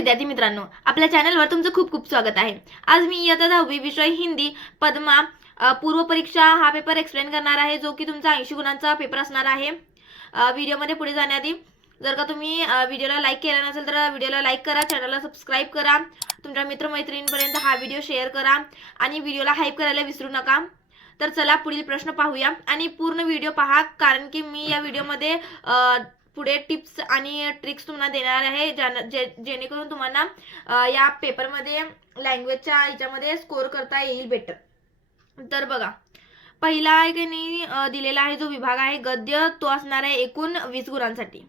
विद्यार्थी मित्रांनो, आपल्या चॅनलवर तुमचं खूप खूप स्वागत आहे। आज मी इयत्ता 10वी विषय हिंदी पद्मा पूर्व परीक्षा हा पेपर एक्सप्लेन करणार आहे, जो की तुमचा 80 गुणांचा पेपर असणार आहे। व्हिडिओमध्ये पुढे जाण्याआधी जर का तुम्ही व्हिडिओला लाईक केला नसेल तर व्हिडिओला लाईक करा, चॅनलला सबस्क्राईब करा, तुमच्या मित्रमैत्रिणींपर्यंत हा व्हिडिओ शेअर करा आणि व्हिडिओला हाईप करायला विसरू नका। तर चला पुढील प्रश्न पाहूया आणि पूर्ण व्हिडिओ पहा, कारण की मी या व्हिडिओमध्ये पुढे टिप्स आणि ट्रिक्स तुम्हाला देणार आहे, जेणेकरून तुम्हाला या पेपरमध्ये लँग्वेजच्या ह्याच्यामध्ये स्कोर करता येईल बेटर। तर बघा, पहिला आहे की नाही दिलेला आहे जो विभाग आहे गद्य, तो असणार आहे एकूण 20 गुणांसाठी।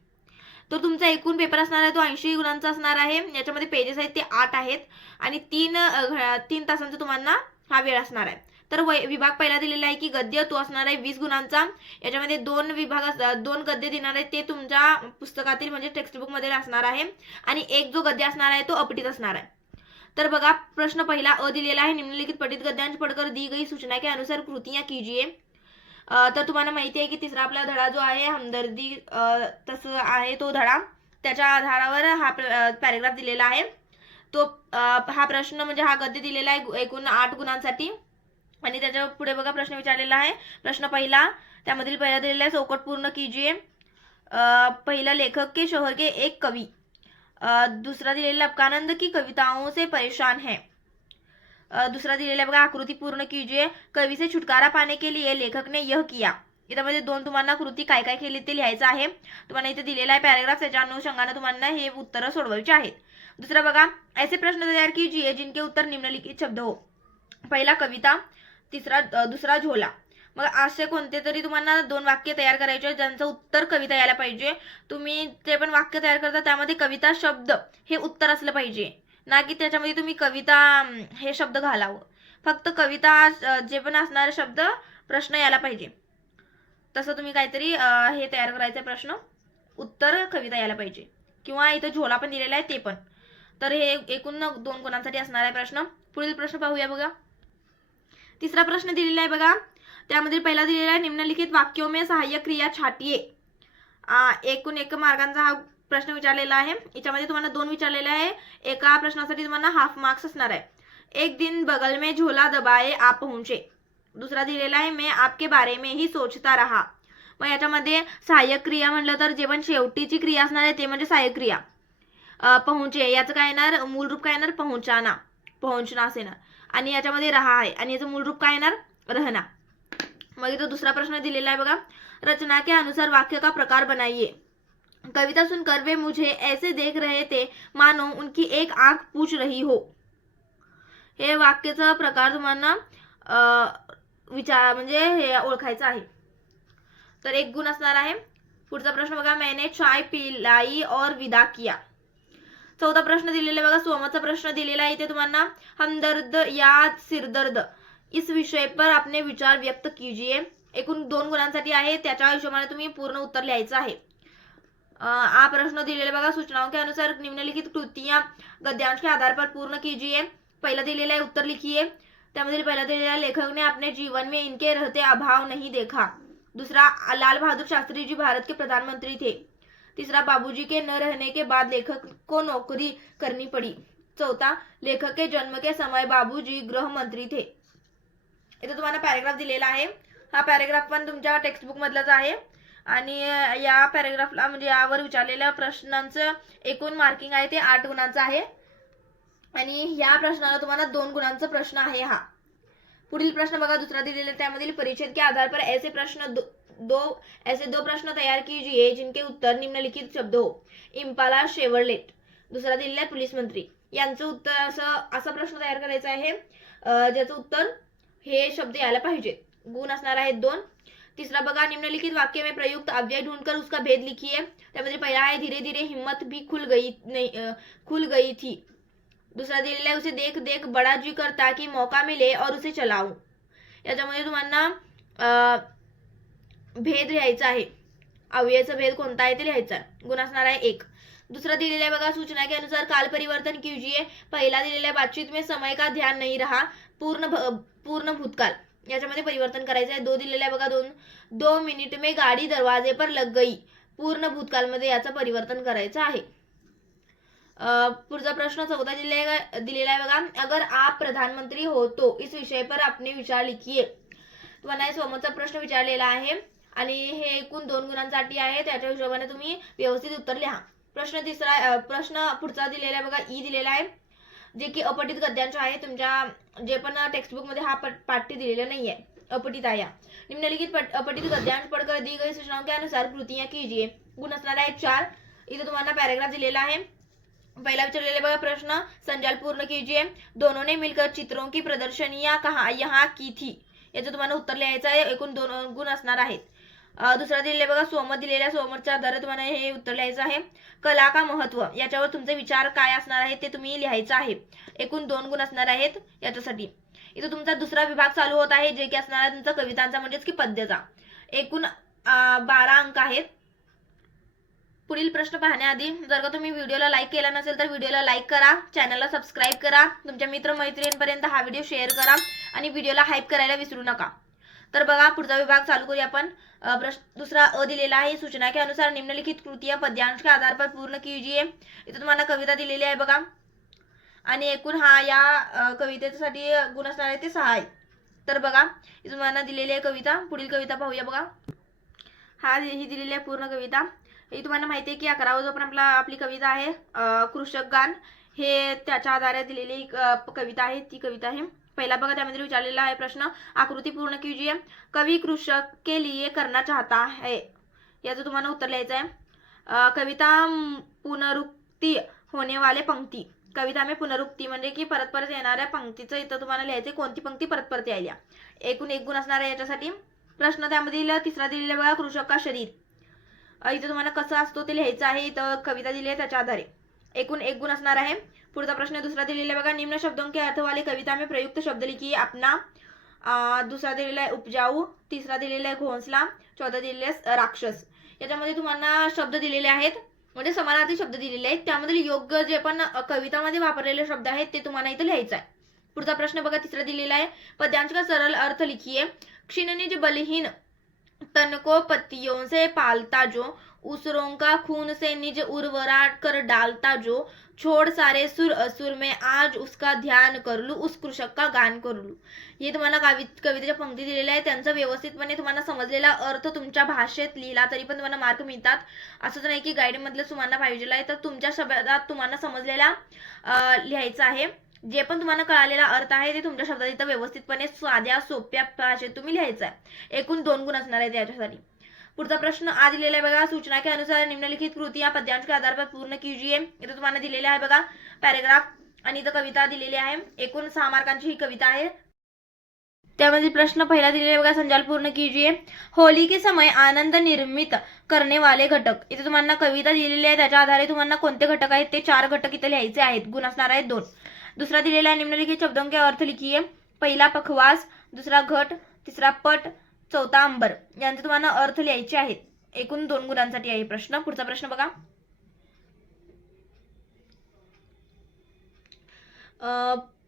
तर तुमचा एकूण पेपर असणार आहे तो 80 गुणांचा असणार आहे। याच्यामध्ये पेजेस आहेत ते 8 आहेत आणि 3 तासांचा तुम्हाला हा वेळ असणार आहे। तर विभाग पहिला दिलेला आहे की गद्य, तो असणार आहे 20 गुणांचा। याच्यामध्ये दोन गद्य देणार आहेत, ते तुमच्या पुस्तकातील म्हणजे टेक्स्टबुक मध्ये असणार आहे आणि एक जो गद्य असणार आहे तो अपठित असणार आहे। तर बघा, प्रश्न पहिला अ दिलेला आहे, निम्नलिखित पठित गद्यांश पढ़कर दी गई सूचना के अनुसार कृतियां कीजिए। तर तुम्हाला माहिती आहे की तिसरा आपला धडा जो आहे हमदर्दी तसं आहे तो धडा, त्याच्या आधारावर हा पॅरेग्राफ दिलेला आहे। तो हा प्रश्न म्हणजे हा गद्य दिलेला आहे एकूण 8 गुणांसाठी आणि त्याच्या पुढे बघा प्रश्न विचारलेला आहे। प्रश्न पहिला, त्यामधील पहिला दिलेला आहे चौकट पूर्ण कीजिए। पहिला, लेखक के शोहर के एक कवि। दूसरा दिलेला अबकानंद की कविताओं से परेशान है। दूसरा दिलेला बघा आकृती पूर्ण कीजिए। कवि से छुटकारा पाने के लिए लेखक ने यह किया। यामध्ये दोन तुम्हाला कृती काय काय केली ते लिहायचं आहे। तुम्हाला इथे दिलेला आहे पॅरेग्राफ, त्याच्या अनुषंगाने तुम्हाला हे उत्तर सोडवायची आहेत। दुसरा बघा, ऐसे प्रश्न तैयार कीजिए जिनके उत्तर निम्नलिखित शब्द हो। पहिला कविता, दुसरा झोला। मग असे कोणते तरी तुम्हाला 2 वाक्य तयार करायचे ज्यांचं उत्तर कविता यायला पाहिजे। तुम्ही जे पण वाक्य तयार करता त्यामध्ये कविता शब्द हे उत्तर असलं पाहिजे, ना की त्याच्यामध्ये तुम्ही कविता हे शब्द घालावं। फक्त कविता जे पण असणारे शब्द प्रश्न यायला पाहिजे, तसं तुम्ही काहीतरी हे तयार करायचं प्रश्न, उत्तर कविता यायला पाहिजे। किंवा इथं झोला पण दिलेला आहे ते पण। तर हे एकूण 2 गुणांसाठी असणार आहे प्रश्न। पुढील प्रश्न पाहूया बघा। तिसरा प्रश्न दिलेला आहे बघा, त्यामध्ये पहिला दिलेला आहे निम्नलिखित वाक्यों में सहाय्यक क्रिया छाटिए। एकूण 1 मार्कांचा हा प्रश्न विचारलेला आहे। याच्यामध्ये तुम्हाला 2 विचारलेले आहे, एका प्रश्नासाठी तुम्हाला हाफ मार्क्स असणार आहे। एक दिन बगल में झोला दबाए आप पहुंचे। दुसरा दिलेला आहे मैं आपके बारे में ही सोचता रहा। मग याच्यामध्ये सहाय्यक क्रिया म्हटलं तर जे पण शेवटीची क्रिया असणार आहे ते म्हणजे सहाय्यक क्रिया। पहुंचे याचं काय येणार, मूल रूप काय येणार, पहुंचाना, पहुंचना असे ना। आणि याच्यामध्ये रहा आहे आणि याचं मूल रूप काय येणार, रहना। मग इथं दुसरा प्रश्न दिलेला आहे बघा, रचना के अनुसार वाक्य का प्रकार बनाइए। कविता सुनकर वे मुझे ऐसे देख रहे थे मानो उनकी एक आंख पूछ रही हो। हे वाक्याचा प्रकार तुम्हाला विचार म्हणजे हे ओळखायचं आहे। तर 1 गुण असणार आहे। पुढचा प्रश्न बघा, मैंने चाय पिलाई और विदा किया। चौथा प्रश्न दिलेला बघा, सोमाचा प्रश्न दिलेला आहे इथे तुम्हाला, हमदर्द या सिरदर्द इस विषय पर अपने विचार व्यक्त कीजिए। एकूण 2 गुणांसाठी आहे, त्याच्या हिशोबाने तुम्ही पूर्ण उत्तर लिहायचं आहे। हा प्रश्न दिलेला बघा, सूचनाओं के अनुसार निम्नलिखित कृतियां गद्यांश के आधार पर पूर्ण कीजिए। पहिला दिलेला आहे उत्तर लिखिए। त्यामध्ये पहिला दिलेला है, लेखक ने अपने जीवन में इनके रहते अभाव नहीं देखा। दूसरा, लाल बहादुर शास्त्री जी भारत के प्रधानमंत्री थे। तीसरा, बाबूजी के न रहने के बाद लेखक को नौकरी करनी पड़ी। चौथा, लेखक के जन्म के समय बाबूजी गृह मंत्री थे। इथे तुम्हाला पॅरेग्राफ दिलेला आहे। हा पॅरेग्राफ पण तुमच्या टेक्स्टबुक मधलाच आहे आणि या पॅरेग्राफला म्हणजे यावर विचारलेल्या प्रश्नांचं एकूण मार्किंग आहे ते 8 गुणांचं आहे आणि या प्रश्नाला तुम्हाला 2 गुणांचा प्रश्न आहे हा। पुढील प्रश्न बघा, दुसरा दिलेला, त्यामधील परिच्छेद के आधार पर ऐसे दो प्रश्न तैयार कीजिए जिनके उत्तर निम्नलिखित शब्द हो। Impala, Chevrolet. दुसरा दिलेला पुलिस मंत्री। यांचं उत्तर असा प्रश्न तयार करायचा आहे ज्याचं उत्तर हे शब्द यायला पाहिजे। गुण असणार आहेत 2। तीसरा बघा, निम्नलिखित वाक्य में प्रयुक्त अव्यय ढूंढकर उसका भेद लिखिए। त्यामध्ये पहिला आहे, धीरे धीरे हिम्मत भी खुल गई थी। दूसरा दिलेला आहे, उसे देख देख बड़ा जी करता कि मौका मिले और उसे चलाऊं। याच्यामध्ये तुम्हाला भेद लिहायचा आहे, अव्ययचा भेद कोणता आहे ते लिहायचा। गुण असणार आहे 1। दूसरा दिलेला आहे बघा, सूचना के अनुसार काल परिवर्तन कीजिए। पहिला दिलेला आहे, बातचीत में समय का ध्यान नहीं रहा, पूर्ण भूतकाल। याच्यामध्ये परिवर्तन करायचं आहे। 2 दिलेला आहे बघा, 2 मिनिट में गाड़ी दरवाजे पर लग गई। पूर्ण भूतकाल मध्ये याचं परिवर्तन करायचं आहे। पुढचा प्रश्न 14 दिलेला आहे बघा. अगर आप प्रधानमंत्री हो तो इस विषय पर अपने विचार लिखिए. तुम्हाला हे समोरचा प्रश्न विचारलेला आहे आणि हे एकूण 2 गुणांसाठी आहे. त्याच्या हिशोबाने तुम्ही व्यवस्थित उत्तर लिहा. प्रश्न पुढचा दिलेला आहे बघा. ई दिलेला आहे जे की अपठित गद्यांश आहे. तुमच्या जे पण टेक्स्टबुक मध्ये हा पाठ्य दिलेला नाहीये, अपठित आहे. निम्नलिखित अपठित गद्यांश पढ़कर दी गई सूचनाओं के अनुसार कृतियां कीजिए. गुण असणार आहे 4. इथे तुम्हाला पॅराग्राफ दिलेला आहे. पहला विचारलेला बघा प्रश्न, संजाल पूर्ण कीजिए. दोनों ने मिलकर चित्रों की प्रदर्शनियां यहाँ की थी. याचं तुम्हाला उत्तर लिहायचं आहे. एकूण 2 गुण असणार आहेत. दुसरा दिलेला बघा सोमत दिलेल्या सोमतच्या आधारे तुम्हाला हे उत्तर लिहायचं आहे. कला का महत्व याच्यावर तुमचे विचार काय असणार आहेत ते तुम्ही लिहायचं आहे. एकूण 2 गुण असणार आहेत याच्यासाठी. इथं तुमचा दुसरा विभाग चालू होत आहे जे की असणार आहे तुमचा कवितांचा म्हणजेच की पद्याचा. एकूण 12 अंक आहेत. पुढील प्रश्न पाहण्याआधी जर का तुम्ही व्हिडिओला लाईक केला नसेल तर व्हिडिओला लाईक करा, चॅनलला सबस्क्राईब करा, तुमच्या मित्रमैत्रिणींपर्यंत हा व्हिडिओ शेअर करा आणि व्हिडिओला हाईप करायला विसरू नका. तर बघा पुढचा विभाग चालू करूया आपण. दुसरा अ दिलेला आहे. सूचना के अनुसार निम्नलिखित कृतियां पद्यांश के आधार पर पूर्ण कीजिए. इथे तुम्हाला कविता दिलेली आहे बघा आणि एकूण हा या कवितेसाठी गुण असणार आहे ते 6 आहेत. तर बघा इथे तुम्हाला दिलेली आहे कविता. पुढील कविता पाहूया बघा. ही दिलेली आहे पूर्ण कविता. हे तुम्हाला माहिती आहे की 11वा जो पण आपली कविता आहे कृषक गान, हे त्याच्या आधारे दिलेली कविता आहे. ती कविता आहे. पहिला बघा त्यामध्ये विचारलेला आहे प्रश्न, आकृती पूर्ण कीजिए. कवि कृषक के लिए करना चाहता है. याचं तुम्हाला उत्तर लिहायचं आहे. कविता पुनरुक्ती होने वाले पंक्ती. कविता में पुनरुक्ती म्हणजे की परत परत येणाऱ्या पंक्तीचं इथं तुम्हाला लिहायचं कोणती पंक्ती परत परत यायला. एकूण 1 गुण असणार आहे याच्यासाठी. प्रश्न त्यामध्ये तिसरा दिलेला बघा कृषक का शरीर. इथं तुम्हाला कसं असतो ते लिहायचं आहे. इथं कविता दिली आहे त्याच्या आधारे एकूण 1 गुण असणार आहे. पुढचा प्रश्न दुसरा दिलेला बघा, निम्न शब्दों के अर्थ वाली कविता में प्रयुक्त शब्द लिखिए अपना. दुसरा दिलेला आहे उपजाऊ, तिसरा दिलेला आहे घोंसला, चौथा दिलेला आहे राक्षस. याच्यामध्ये तुम्हाला शब्द दिलेले आहेत म्हणजे समानार्थी शब्द दिलेले आहेत. त्यामध्ये योग्य जे पण कवितामध्ये वापरलेले शब्द आहेत ते तुम्हाला इथं लिहायचं आहे. पुढचा प्रश्न बघा तिसरा दिलेला आहे, पद्यांश का सरल अर्थ लिखिए. क्षीणनिज बलहीन तन को पत्तियों से पालता जो, उसरों का खून से निज उर्वरा कर डालता जो, छोड़ सारे सुर असुर में आज उसका ध्यान कर लू, उस कृषक का गान कर लू. हे तुम्हाला कवितेच्या पंक्ती दिलेल्या आहेत. त्यांचा व्यवस्थितपणे तुम्हाला समजलेला अर्थ तुमच्या भाषेत लिहिला तरी पण तुम्हाला मार्क मिळतात. असंच नाही की गाईड मधलं तुम्हाला पाहिजे आहे, तर तुमच्या शब्दात तुम्हाला समजलेला लिहायचं आहे. जे पण तुम्हाला कळालेला अर्थ आहे ते तुमच्या शब्दात इथं व्यवस्थितपणे साध्या सोप्या भाषेत तुम्ही लिहायचं आहे. एकूण 2 गुण असणार आहेत याच्यासाठी. पुढचा प्रश्न आ दिलेला आहे बघा, सूचना के अनुसार निम्नलिखित कृतियां पद्यांश के आधार पर पूर्ण कीजिए. इथं तुम्हाला दिलेले आहे बघा पॅराग्राफ आणि इथं कविता दिलेली आहे. एकूण 6 मार्कांची ही कविता आहे. त्यामध्ये प्रश्न पहिला दिलेला बघा, संजाल पूर्ण कीजिए. होली के समय आनंद निर्मित करने वाले घटक. इथे तुम्हाला कविता दिलेली आहे त्याच्या आधारे तुम्हाला कोणते घटक आहेत ते 4 घटक इथे लिहायचे आहेत. गुण असणार आहेत 2. दुसरा दिलेला आहे निम्नलिखित शब्दों के अर्थ लिखिए. पहिला पखवाज, दुसरा घट, तिसरा पट, चौथा अंबर. यांचे तुम्हाला अर्थ लिहायचे आहेत. एकूण 2 गुणांसाठी आहे प्रश्न. पुढचा प्रश्न बघा,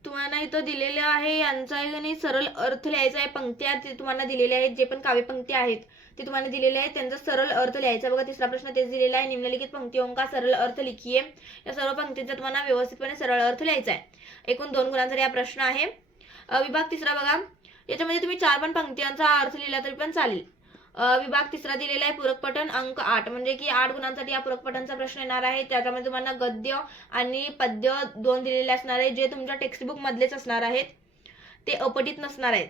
तुम्हाला इथं दिलेले आहे यांचा आणि सरळ अर्थ लिहायचा आहे. पंक्त्या ते तुम्हाला दिलेल्या आहेत. जे पण काव्यपंक्ती आहेत ते तुम्हाला दिलेले आहेत त्यांचा सरळ अर्थ लिहायचा. बघा तिसरा प्रश्न तेच दिलेला आहे, निम्नलिखित पंक्तियों का सरळ अर्थ लिखिए. या सर्व पंक्तींचा तुम्हाला व्यवस्थितपणे सरळ अर्थ लिहायचा आहे. एकूण 2 गुणांसाठी हा प्रश्न आहे. विभाग तिसरा बघा, याच्यामध्ये तुम्ही 4 पण पंक्तींचा अर्थ लिहिला तरी पण चालेल. विभाग तिसरा दिलेला आहे पूरक पठण अंक 8 म्हणजे की 8 गुणांसाठी हा पूरक पठणचा प्रश्न येणार आहे. त्याच्यामध्ये तुम्हाला गद्य आणि पद्य 2 दिलेले असणार आहे जे तुमच्या टेक्स्टबुक मधलेच असणार आहेत, ते अपठित नसणार आहेत.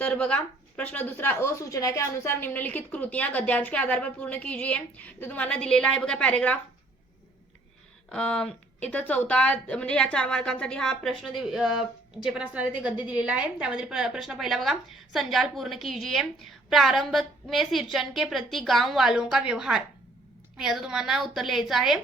तर बघा प्रश्न दुसरा, सूचना के अनुसार निम्नलिखित कृतियां गद्यांश के आधार पर पूर्ण कीजिए. तर तुम्हाला दिलेला आहे बघा पॅराग्राफ. इथं चौथा म्हणजे या 4 मार्कांसाठी हा प्रश्न जे पण असणार आहे ते गद्य दिलेला आहे. त्यामध्ये प्रश्न पहिला बघा, संजाल पूर्ण कीजिए. प्रारंभ में सिंचन के प्रति गांव वालों का व्यवहार. याचं तुम्हाला उत्तर लिहायचं आहे.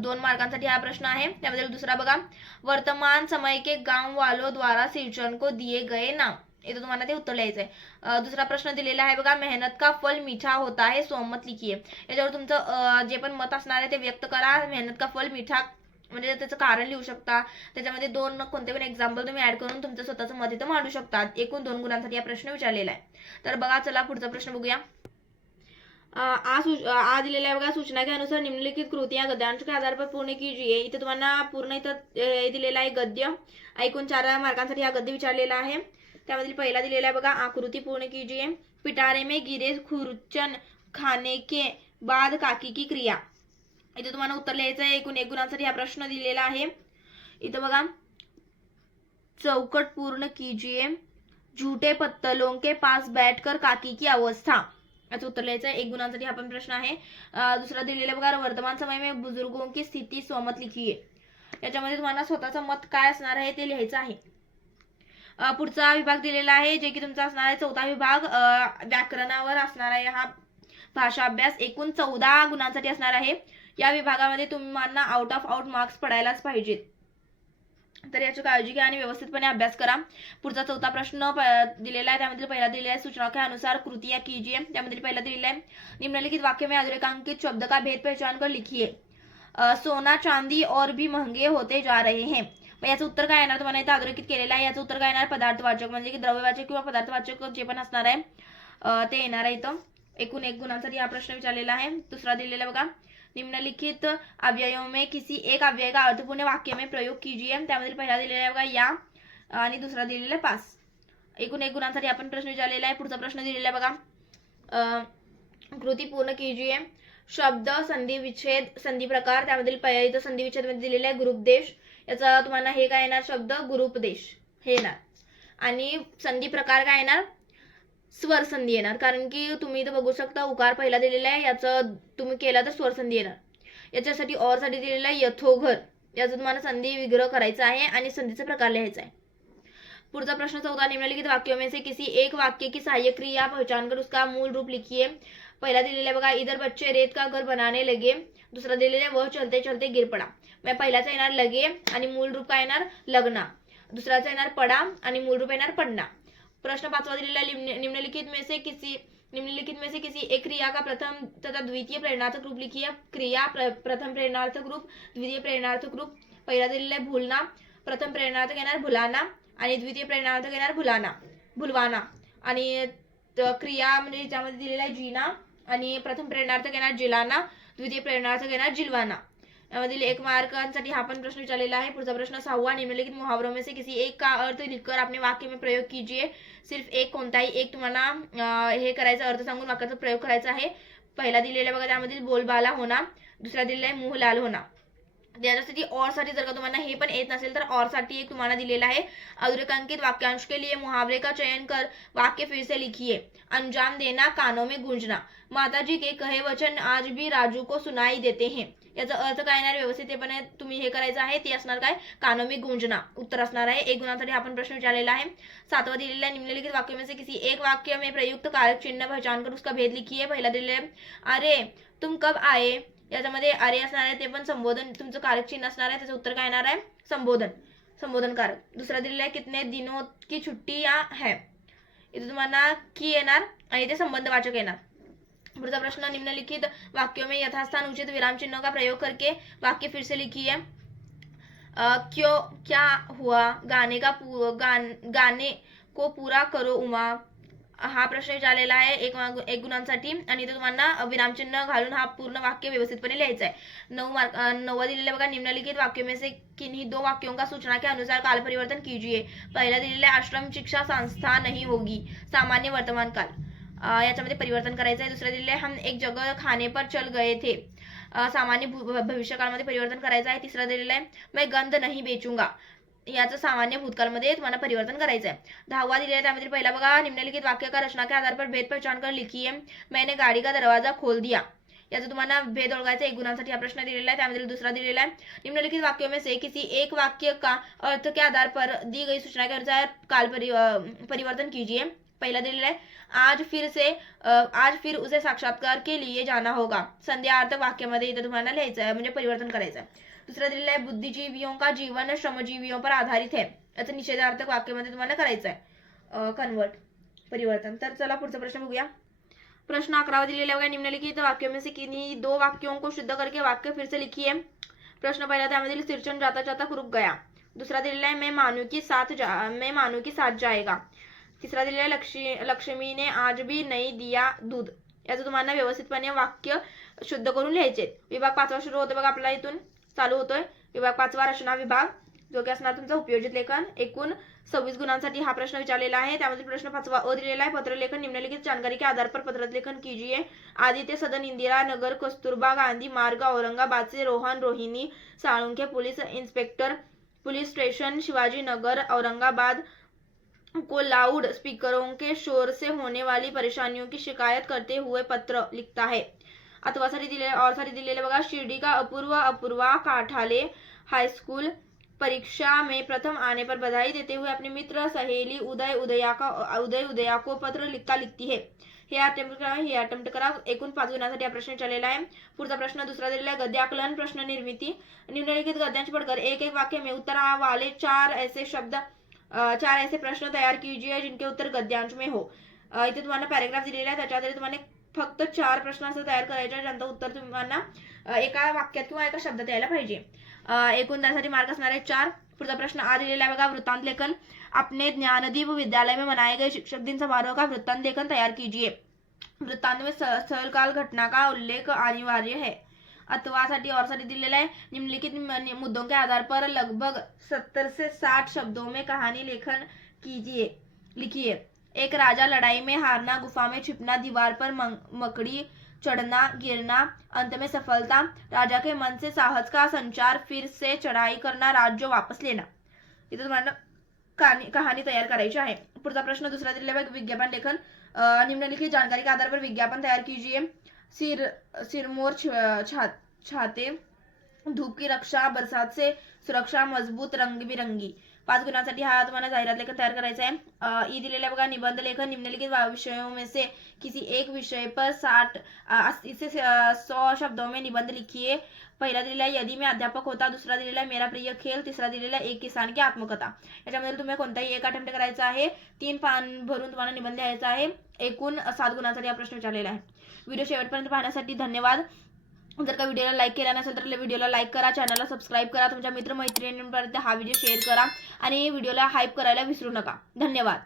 2 मार्कांसाठी हा प्रश्न आहे. त्यामध्ये दुसरा बघा, वर्तमान समय के गांव वालों द्वारा सिंचन को दिए गए नाम. इथं तुम्हाला ते उत्तर लिहायचं आहे. दुसरा प्रश्न दिलेला आहे बघा, मेहनत का फल मीठा होता है सोमत लिखिए. याच्यावर तुमचं जे पण मत असणार आहे ते व्यक्त करा. मेहनत का फल मीठा म्हणजे त्याचं कारण लिहू शकता. त्याच्यामध्ये 2 कोणते पण एक्झाम्पल तुम्ही ऍड करून तुमचं स्वतःचं मत इथं मांडू शकता. एकूण 2 गुणांसाठी हा प्रश्न विचारलेला आहे. तर बघा चला पुढचा प्रश्न बघूया. आ दिलेल्या आहे बघा, सूचना के अनुसार निम्नलिखित कृतियां गद्यांश के आधार पर पूर्ण कीजिए. इथे तुम्हाला पूर्ण इथं दिलेलं आहे गद्य. एकूण 4 मार्कांसाठी हा गद्य विचारलेला आहे. त्यामधील पहिला दिलेला आहे बघा, आकृती पूर्ण कीजिए. पिटारे में गिरे खुरचन खाने के बाद काकी की क्रिया. इथे तुम्हाला उत्तर लिहायचं आहे. एकूण 1 गुणांसाठी हा प्रश्न दिलेला आहे. इथं बघा, चौकट पूर्ण कीजिए. झूठे पत्तलों के पास बैठकर काकी की अवस्था. याचं उत्तर लिहायचं आहे. 1 गुणांसाठी हा पण प्रश्न आहे. दुसरा दिलेला बघा, वर्तमान समय में बुजुर्गों की स्थिती स्वमत लिखिए. याच्यामध्ये तुम्हाला स्वतःचं मत काय असणार आहे ते लिहायचं आहे. पुढचा विभाग दिलेला आहे, जे की तुमचा असणार आहे 4था विभाग, व्याकरणावर असणार आहे हा भाषा अभ्यास. एकूण 14 गुणांसाठी असणार आहे. या विभागामध्ये तुम्हाला आउट ऑफ आउट मार्क्स पडायलाच पाहिजेत, तर याची काळजी घ्या आणि व्यवस्थितपणे अभ्यास करा. पुढचा 4था प्रश्न दिलेला आहे. त्यामध्ये पहिला दिलेला आहे, सूचना के अनुसार कृतियां कीजिए. त्यामध्ये पहिला दिलेला आहे, निम्नलिखित वाक्य में अधोरेखांकित शब्द का भेद पहचान कर लिखिए. सोना चांदी और भी महंगे होते जा रहे हैं. याचं उत्तर काय येणार तुम्हाला इथं अधोरेखित केलेलं आहे. याचं उत्तर काय येणार, पदार्थवाचक म्हणजे की द्रव्यवाचक किंवा पदार्थवाचक जे पण असणार आहे ते येणार आहे इथं. एकूण 1 गुणांसाठी हा प्रश्न विचारलेला आहे. दुसरा दिलेला बघा, निम्नलिखित अव्ययों में किसी एक अव्यय का अर्थपूर्ण वाक्य में प्रयोग कीजिए. त्यामध्ये पहिला दिलेला आहे बघा, या, आणि दुसरा दिलेला आहे पास. एकूण 1 गुणांसाठी आपण प्रश्न विचारलेला आहे. पुढचा प्रश्न दिलेला आहे बघा, कृती पूर्ण कीजिए. शब्द संधी विच्छेद संधी प्रकार. त्यामध्ये इथं संधी विच्छेद मध्ये दिलेला आहे ग्रुपदेश. याचा तुम्हाला हे काय येणार, शब्द ग्रुपदेश हे येणार. आणि संधी प्रकार काय येणार, स्वर संधी येणार, कारण की तुम्ही इथं बघू शकता उकार पहिला दिलेला आहे, याचं तुम्ही केला तर स्वर संधी येणार. याच्यासाठी और साठी दिलेला आहे यथोघर. याचं तुम्हाला संधी विग्रह करायचा आहे आणि संधीचा प्रकार लिहायचा आहे. पुढचा प्रश्न 14, निम्नलिखित वाक्यों में से किसी एक वाक्य की सहायक क्रिया पहचान कर उसका मूल रूप लिखिए. पहिला दिलेला आहे बघा, इधर बच्चे रेत का घर बनाने लगे. दुसरा दिलेला आहे, वह चलते चलते गिर पडा. मग पहिल्याचा येणार लगे आणि मूल रूप काय येणार, लगना. दुसराचा येणार पडा आणि मूल रूप येणार पडना. प्रश्न 5वां दिलेला आहे, निम्नलिखित में से किसी एक क्रिया का प्रथम तथा द्वितीय प्रेरणार्थक रूप लिखिए. क्रिया प्रथम प्रेरणार्थक रूप, द्वितीय प्रेरणार्थक रूप. पहिला दिलेला आहे भूलना. प्रथम प्रेरणार्थक येणार भुलाना आणि द्वितीय प्रेरणार्थक येणार भुलवाना. आणि क्रिया म्हणजे याच्यामध्ये दिलेला आहे जीना आणि प्रथम प्रेरणार्थक येणार जिलाना, द्वितीय प्रेरणार्थक येणार जिलवाना. यामधील 1 मार्कांसाठी हा पण प्रश्न विचारलेला आहे. पुढचा प्रश्न 6वां, निम्नलिखित मुहावरों में से किसी एक का अर्थ लिखकर अपने वाक्य में प्रयोग कीजिए. सिर्फ एक, कोणताही एक तुम्हाला हे करायचा, अर्थ सांगून वाक्याचा प्रयोग करायचा आहे. पहिला दिलेला बघा, त्यामधील बोलबाला होना. दुसरा दिलेला आहे मुंह लाल होना. त्याच्यासाठी और साठी जर का तुम्हाला हे पण येत नसेल तर और साठी एक तुम्हाला दिलेला आहे, अधोरेखांकित वाक्यांश के लिए मुहावरे का चयन कर वाक्य फिर से लिखिए. अंजाम देना, कानों में गूंजना. माताजी के कहे वचन आज भी राजू को सुनाई देते हैं. याचा अर्थ काय येणार, व्यवस्थितपणे तुम्ही हे करायचं आहे, ते असणार काय, कानों में गूंजना. उत्तर असणार आहे. 1 गुणांसाठी आपण प्रश्न विचारलेला आहे. 7वां दिलेला आहे, निम्नलिखित वाक्यों में से किसी एक वाक्य में प्रयुक्त कारक चिन्ह पहचान कर उसका भेद लिखिए. पहिला दिलेला आहे, अरे तुम कब आए. याच्यामध्ये अरे असणार आहे, ते पण संबोधन तुमचं कारक चिन्ह असणार आहे. त्याचं उत्तर काय येणार आहे, संबोधन कारक. दुसरा दिलेला आहे, कितने दिनों की छुट्टी है. इथे तुम्हाला की येणार आणि ते संबंधवाचक येणार. पुढचा प्रश्न, निम्नलिखित वाक्यों में यथास्थान उचित विराम चिन्हों का प्रयोग करके वाक्य फिर से लिखिए. क्यों, क्या हुआ, गाने को पूरा करो उमा. हा प्रश्न विचारलेला आहे 1 गुणांसाठी आणि इथे तुम्हाला विरामचिन्ह घालून हा पूर्ण वाक्य व्यवस्थितपणे लिहायचं आहे. 9वां दिलेला बघा, निम्नलिखित वाक्यों में से किन्हीं 2 वाक्यों का सूचना के अनुसार काल परिवर्तन कीजिए. पहिला दिलेला आहे, आश्रम शिक्षा संस्था नहीं होगी. सामान्य वर्तमान काल याच्यामध्ये परिवर्तन करायचं आहे. दुसरा दिलेला आहे, हम एक जगह खाने पर चल गए थे. सामान्य भविष्यकाळमध्ये परिवर्तन करायचं आहे. तिसरा दिलेला आहे, मैं गंध नहीं बेचूंगा. याचं सामान्य भूतकाळमध्ये तुम्हाला परिवर्तन करायचं आहे. 10वां दिलेला आहे, त्यामध्ये पहिला बघा, निम्नलिखित वाक्य का रचना के आधार पर भेद पहचान कर लिखिए. मैंने गाड़ी का दरवाजा खोल दिया. याचा तुम्हाला भेद ओळखायचा. 1 गुणांसाठी हा प्रश्न दिलेला आहे. त्यामध्ये दुसरा दिलेला आहे, निम्नलिखित वाक्यों में से किसी एक वाक्य का अर्थ के आधार पर दी गई सूचना के अनुसार काल परिवर्तन कीजिए. पहिला दिलेला आहे, आज फिर उसे साक्षात्कार के लिए जाना होगा. संध्यार्थक वाक्यामध्ये इथं तुम्हाला लिहायचं आहे, म्हणजे परिवर्तन करायचं आहे. दुसरा दिलेला आहे, बुद्धिजीवियों का जीवन श्रमजीवियों पर आधारित है. याचं निषेधार्थक वाक्यामध्ये तुम्हाला करायचं आहे परिवर्तन. तर चला पुढचा प्रश्न बघूया. प्रश्न 11वां दिलेला आहे, निम्नलिखित वाक्यों में से किन्हीं 2 वाक्यों को शुद्ध करके वाक्य फिर से लिखिए. प्रश्न पहिला, त्यामधील तिरछन जाता जाता रुक गया. दुसरा दिलेला आहे, मैं मानू की साथ जाएगा. तिसरा दिलेला आहे, लक्ष्मी ने आज भी नहीं दिया दूध. याचं तुम्हाला व्यवस्थितपणे वाक्य शुद्ध करून लिहायचे. विभाग 5वा सुरू होतो बघा आपला, इथून चालू होतोय विभाग 5वा रचना विभाग, जो की असणार तुमचं उपयोजित लेखन. एकूण 26 गुणांसाठी हा प्रश्न विचारलेला आहे. त्यामध्ये प्रश्न 5वा अ दिलेला आहे. पत्रलेखन निम्नलिखित जानकारी के आधार पर पत्रलेखन कीजिए. आदित्य सदन, इंदिरा नगर, कस्तूरबा गांधी मार्ग, औरंगाबाद से Rohan Rohini Salunkhe, police inspector, police station Shivaji Nagar Aurangabad को लाउड स्पीकरों के शोर से होने वाली परेशानियों की शिकायत करते हुए पत्र लिखता है. अथवा साठी दिलेले और साठी दिलेले बघा, शिर्डी का अपूर्वा काठाले हाई स्कूल परीक्षा में प्रथम आने पर बधाई देते हुए अपने मित्र सहेली उदया को पत्र लिखती है. हे अटेम्प्ट करा. एकूण 5 गुणांसाठी हा प्रश्न विचारलेला आहे. पुढचा प्रश्न दुसरा दिलेला आहे, गद्याकलन प्रश्न निर्मिती. निम्नलिखित गद्यांची पढ़कर एक एक वाक्य में उत्तर वाले 4 ऐसे प्रश्न तयार कीजिए जिनके उत्तर गद्यांश में हो. इथे तुम्हाला पॅरेग्राफ दिलेला आहे, त्याच्यामध्ये तुम्हाला फक्त 4 प्रश्न असं तयार करायचे आहे ज्यांचं उत्तर तुम्हाला एका वाक्यात किंवा एका शब्दात यायला पाहिजे. एकूण त्यासाठी मार्क असणार आहे 4. पुढचा प्रश्न आ दिलेला आहे बघा, वृत्तांत लेखन. अपने ज्ञानदीप विद्यालय में मनाए गए शिक्षक दिन समारोह का वृत्तांत लेखन तैयार कीजिए. वृत्तांत में स्थल काल घटना का उल्लेख अनिवार्य है. अथवा साठी और साठी दिलेला आहे, निम्नलिखित मुद्दों के आधार पर लगभग 70 से 60 शब्दों में कहानी लेखन लिखिए. एक राजा, लड़ाई में हारना, गुफा में छिपना, दीवार पर मकड़ी चढ़ना, गिरना, अंत में सफलता, राजा के मन से साहस का संचार, फिर से चढ़ाई करना, राज्य वापस लेना. इथे तुम्हाला कहाणी तयार करायची आहे. पुढचा प्रश्न दुसरा दिलेला आहे, विज्ञापन लेखन. निम्नलिखित जानकारी के आधार पर विज्ञापन तैयार कीजिए. सिरमौर छाते, धूप की रक्षा, बरसात से सुरक्षा, मजबूत, रंग बिरंगी. 5 गुणांसाठी हा तुम्हाला जाहिरात लेखन तयार करायचा आहे. ई दिलेला बघा, निबंध लेखन. निम्नलिखित विषयों में से किसी एक विषय पर 80 से 100 शब्दों में निबंध लिखिए. पहिला दिलेला आहे, यदि मैं अध्यापक होता. दुसरा दिलेला आहे, मेरा प्रिय खेल. तिसरा दिलेला आहे, एक किसान की आत्मकथा. याच्यामध्ये तुम्ही कोणताही एक अटेम्प्ट करायचा आहे. 3 पान भरून तुम्हाला निबंध लिहायचा आहे. एकूण 7 गुणांसाठी हा प्रश्न विचारलेला आहे. व्हिडिओ शेवटपर्यंत पाहण्यासाठी धन्यवाद. जर का व्हिडिओला लाईक केला नसेल तर व्हिडिओला लाईक करा, चॅनलला सबस्क्राईब करा, तुमच्या मित्रमैत्रिणींपर्यंत हा व्हिडिओ शेअर करा आणि व्हिडिओला हाईप करायला विसरू नका. धन्यवाद.